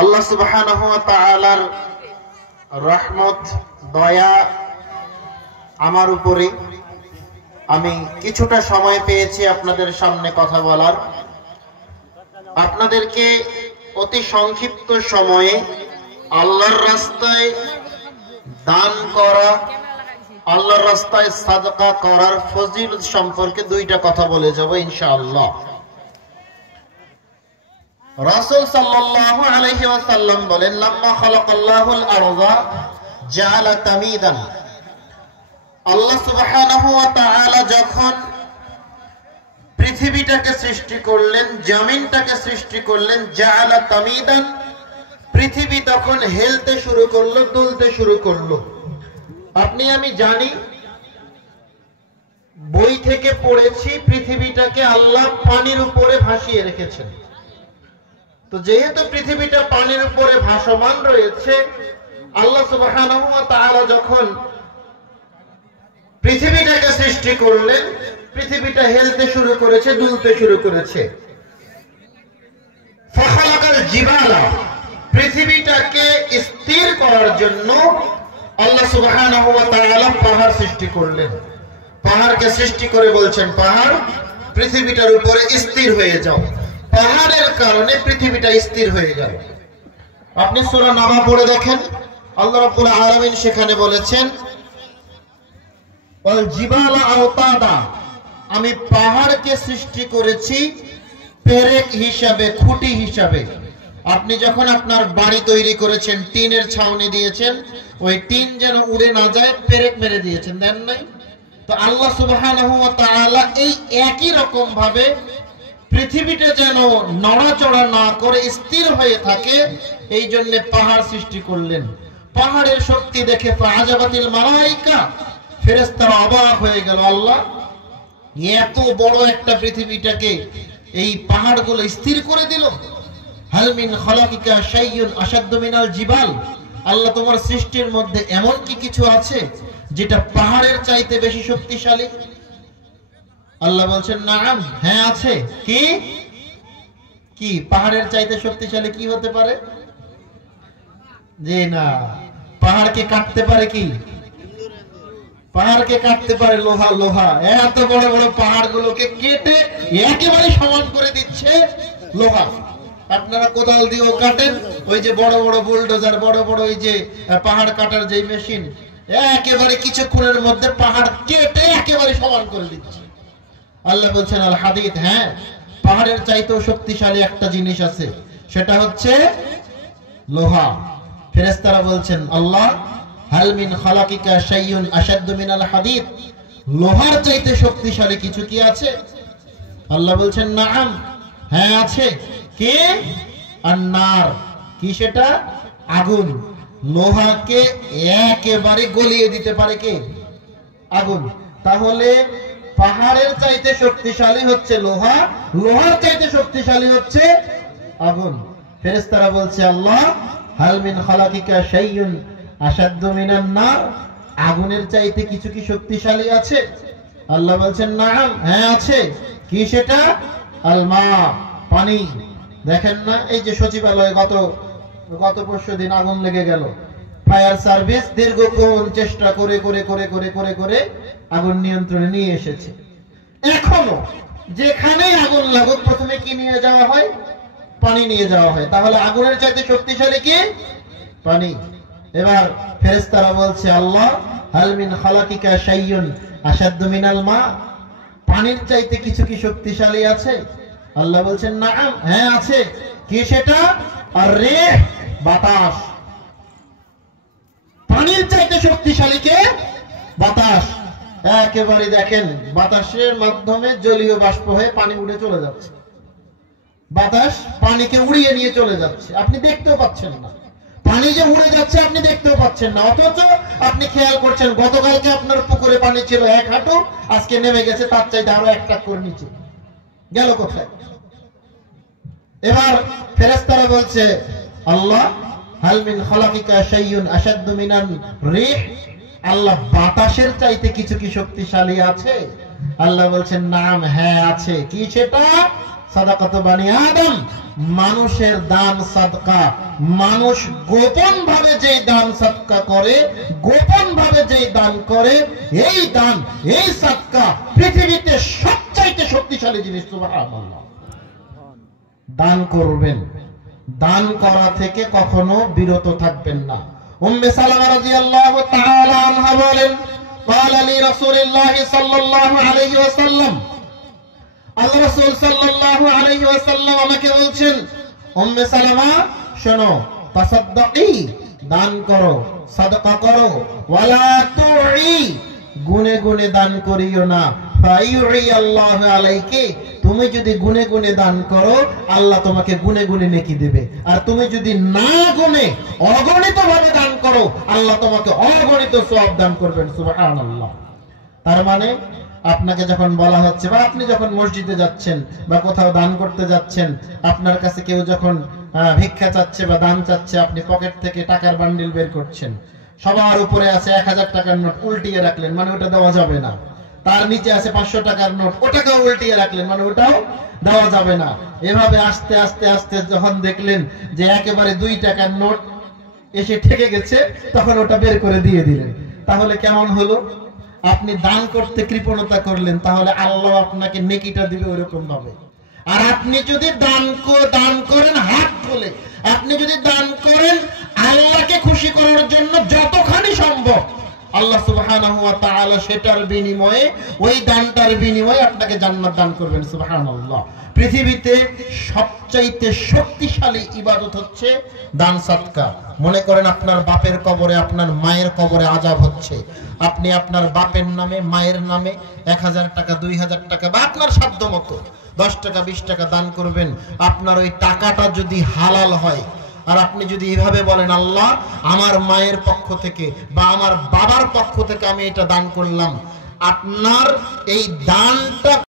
আল্লাহ সুবহানাহু ওয়া তাআলার রহমত দয়া আমার উপরে, আমি কিছুটা সময় পেয়েছি আপনাদের সামনে কথা বলার। আপনাদেরকে অতি সংক্ষিপ্ত সময়ে আল্লাহর রাস্তায় দান করা, আল্লাহর রাস্তায় সাদকা করার ফজিলত সম্পর্কে দুইটা কথা বলে যাব ইনশাআল্লাহ। রাসূল সাল্লাল্লাহু আলাইহি ওয়াসাল্লাম বলেন, লাম্মা খালাকাল্লাহুল আরযা জাআলা তামিদান, আল্লাহ সুবহানাহু ওয়া তাআলা যখন পৃথিবীটাকে সৃষ্টি করলেন, জমিনটাকে সৃষ্টি করলেন, জাআলা তামিদান, পৃথিবী তখন হেলতে শুরু করলো, দুলতে শুরু করলো। আপনি আমি জানি, বই থেকে পড়েছি, পৃথিবীটাকে আল্লাহ পানির উপরে ভাসিয়ে রেখেছেন। তো যেহেতু পৃথিবীটা পানির উপরে ভাসমান রয়েছে, আল্লাহ সুবহানাহু ওয়া তাআলা যখন পৃথিবীটাকে সৃষ্টি করলেন, পৃথিবীটা হেলতে শুরু করেছে, দুলতে শুরু করেছে। ফাখালাকাল জিবালা, পৃথিবীটাকে স্থির করার জন্য আল্লাহ সুবহানাহু ওয়া তাআলা পাহাড় সৃষ্টি করলেন। পাহাড়কে সৃষ্টি করে বলছেন, পাহাড় পৃথিবীটার উপরে স্থির হয়ে যাও। পাহাড়ের কারণে পৃথিবীটা স্থির হয়ে গেল। আপনি সূরা নাবা পড়ে দেখেন, আল্লাহ রাব্বুল আলামিন সেখানে বলেছেন, ওয়াল জিবালা আওতাদা, আমি পাহাড়কে সৃষ্টি করেছি পেরেক হিসাবে, খুঁটি হিসাবে। আপনি যখন আপনার বাড়ি তৈরি করেছেন, টিনের ছাউনি দিয়েছেন, ওই টিন যেন উড়ে না যায়, পেরেক মেরে দিয়েছেন, দেন নাই? তো আল্লাহ সুবহানাহু ওয়া তাআলা এই একই রকম ভাবে পৃথিবীটা যেন নড়াচড়া না করে স্থির হয়ে থাকে, এই জন্য পাহাড় সৃষ্টি করলেন। পাহাড়ের শক্তি দেখে ফাআজাবাতিল মালায়েকা, ফেরেশতারা অবাক হয়ে গেল, আল্লাহ এত বড় একটা পৃথিবীটাকে এই পাহাড়গুলো স্থির করে দিল। হাল মিন খালাকিকা শাইউন আশাদ্দু মিনাল জিবাল, আল্লাহ তোমার সৃষ্টির মধ্যে এমন কি কিছু আছে যেটা পাহাড়ের চাইতে বেশি শক্তিশালী? আল্লাহ বলছেন, নাম, হ্যাঁ আছে। কি কি পাহাড়ের চাইতে শক্তিশালী কি হতে পারে? যে না, পাহাড়কে কাটতে পারে কি? পাহাড়কে কাটতে পারে লোহা। লোহা এত বড় বড় পাহাড়গুলোকে কেটে একেবারে সমান করে দিচ্ছে লোহা। আপনারা কোদাল দিয়েও কাটেন, ওই যে বড় বড় বুলডোজার, বড় বড় ওই যে পাহাড় কাটার যে মেশিন, একেবারে কিছুক্ষণের মধ্যে পাহাড় কেটে একেবারে সমান করে দিচ্ছে। আল্লাহ বলছেন আল হাদিদ, হ্যাঁ পাহাড়ের চাইতেও শক্তিশালী একটা জিনিস আছে, সেটা হচ্ছে লোহা। ফেরেশতারা বলছেন, আল্লাহ হাল মিন খালাকিকা শাইউন আশাদ্দু মিনাল হাদিদ, লোহার চাইতে শক্তিশালী কিছু কি আছে? আল্লাহ বলছেন, নাম, হ্যাঁ আছে। কি? আন-নার, কি সেটা? আগুন। লোহাকে একেবারে গলিয়ে দিতে পারে কে? আগুন। তাহলে পাহাড়ের চাইতে শক্তিশালী হচ্ছে লোহা, লোহার চাইতে শক্তিশালী হচ্ছে আগুন। ফেরেশতারা বলছে, আল্লাহ হাল মিন খালাকিকা শাইউন আশাদ্দু মিনান নার, আগুনের চাইতে কিছু কি শক্তিশালী আছে? আল্লাহ বলছেন, নাম, হ্যাঁ আছে। কি সেটা? আল মা, পানি। দেখেন না, এই যে সচিবালয়ে গত পরশুদিন আগুন লেগে গেল, ফায়ার সার্ভিস দীর্ঘক্ষণ চেষ্টা করে করে করে করে করে করে আগুন নিয়ন্ত্রণে নিয়ে এসেছে। এখনো যেখানেই আগুন লাগুক, প্রথমে কি নিয়ে যাওয়া হয়? পানি নিয়ে যাওয়া হয়। তাহলে আগুনের চাইতে শক্তিশালী কি? পানি। এবার ফেরেশতারা বলছে, আল্লাহ হাল মিন খালাকিকা শাইউন আশাদ্দু মিনাল মা, পানির চাইতে কিছু কি শক্তিশালী আছে? আল্লাহ বলছেন, নাম, হ্যাঁ আছে। কি সেটা? আর রিহ, বাতাস। পানির চাইতে শক্তিশালী কে? বাতাস। একেবারে দেখেন, বাতাসের মাধ্যমে জলীয় বাষ্প হয়ে পানি উড়ে চলে যাচ্ছে। বাতাস পানিকে উড়িয়ে নিয়ে চলে যাচ্ছে, আপনি দেখতেও পাচ্ছেন না। পানি যে উড়ে যাচ্ছে আপনি দেখতেও পাচ্ছেন না, অথচ আপনি খেয়াল করছেন গতকালকে আপনার পুকুরে পানি ছিল 1 হাঁটু, আজকে নেমে গেছে তার চাইতে আরো 1 টাক করে নিচে গেল কোথায়? এবার ফেরেশতারা বলছে, আল্লাহ হাল মিন খালাকিকা শাইউন আশাদ্দু মিনান রিহ, আল্লাহ বাতাসের চাইতে কিছু কি শক্তিশালী আছে? আল্লাহ বলছেন, নাম, হ্যাঁ আছে। কি সেটা? সাদাকাতু বানি আদম, মানুষের দান সাদকা, মানুষ গোপন ভাবে যে দান সাদকা করে, গোপন ভাবে যে দান করে, এই দান, এই সাদকা পৃথিবীতে সবচাইতে শক্তিশালী জিনিস। সুবহানাল্লাহ। দান করবেন, দান করা থেকে কখনো বিরত থাকবেন না। উম্মে সালামা রাদিয়াল্লাহু তাআলা আনহা বলেন, قال لي رسول الله صلى الله عليه وسلم, আল্লাহ রাসূল সাল্লাল্লাহু আলাইহি ওয়াসাল্লাম আমাকে বলছেন, উম্মে সালামা শোনো, তাসাদদাকি, দান করো, সাদকা করো, ওয়ালা তুই, গুনে গুনে দান করিও না, ফায়ুই আল্লাহু আলাইকি, তুমি যদি গুনে গুনে দান করো আল্লাহ তোমাকে গুনে গুনে নেকি দেবে, আর তুমি যদি না গুনে অগণিত ভাবে দান করো আল্লাহ তোমাকে অগণিত সওয়াব দান করবেন। সুবহানাল্লাহ। তার মানে আপনাকে যখন বলা হচ্ছে, বা আপনি যখন মসজিদে যাচ্ছেন বা কোথাও দান করতে যাচ্ছেন, আপনার কাছে কেউ যখন ভিক্ষা চাচ্ছে বা দান চাচ্ছে, আপনি পকেট থেকে টাকার বান্ডিল বের করছেন, সবার উপরে আছে 1000 টাকার নোট, উল্টিয়ে রাখলেন, মানে ওটা দেওয়া যাবে না। তার নিচে আছে 500 টাকার নোট, ওটাকেও উল্টিয়ে রাখলেন, মানে ওটাও দেওয়া যাবে না। এভাবে আস্তে আস্তে আস্তে যখন দেখলেন যে একেবারে 2 টাকার নোট এসে ঠেকে গেছে, তখন ওটা বের করে দিয়ে দিলেন। তাহলে কেমন হলো? আপনি দান করতে কৃপণতা করলেন, তাহলে আল্লাহ আপনাকে নেকিটা দিবে ওরকম ভাবে। আর আপনি যদি দান করেন হাত খুলে, আপনি যদি দান করেন আল্লাহকে খুশি করার জন্য যতখানি সম্ভব, আল্লাহ সুবহানাহু ওয়া তাআলা সেটার বিনিময়ে, ওই দানটার বিনিময়ে আপনাকে জান্নাত দান করবেন। সুবহানাল্লাহ। পৃথিবীতে সবচাইতে শক্তিশালী ইবাদত হচ্ছে দান সাদকা। মনে করেন আপনার বাপের কবরে, আপনার মায়ের কবরে আযাব হচ্ছে, আপনি আপনার বাপের নামে, মায়ের নামে 1000 টাকা, 2000 টাকা বা আপনার সাধ্য মতো 10 টাকা, 20 টাকা দান করবেন। আপনার ওই টাকাটা যদি হালাল হয়, আর আপনি যদি এভাবে বলেন, আল্লাহ আমার মায়ের পক্ষ থেকে বা আমার বাবার পক্ষ থেকে আমি এটা দান করলাম, আপনার এই দানটা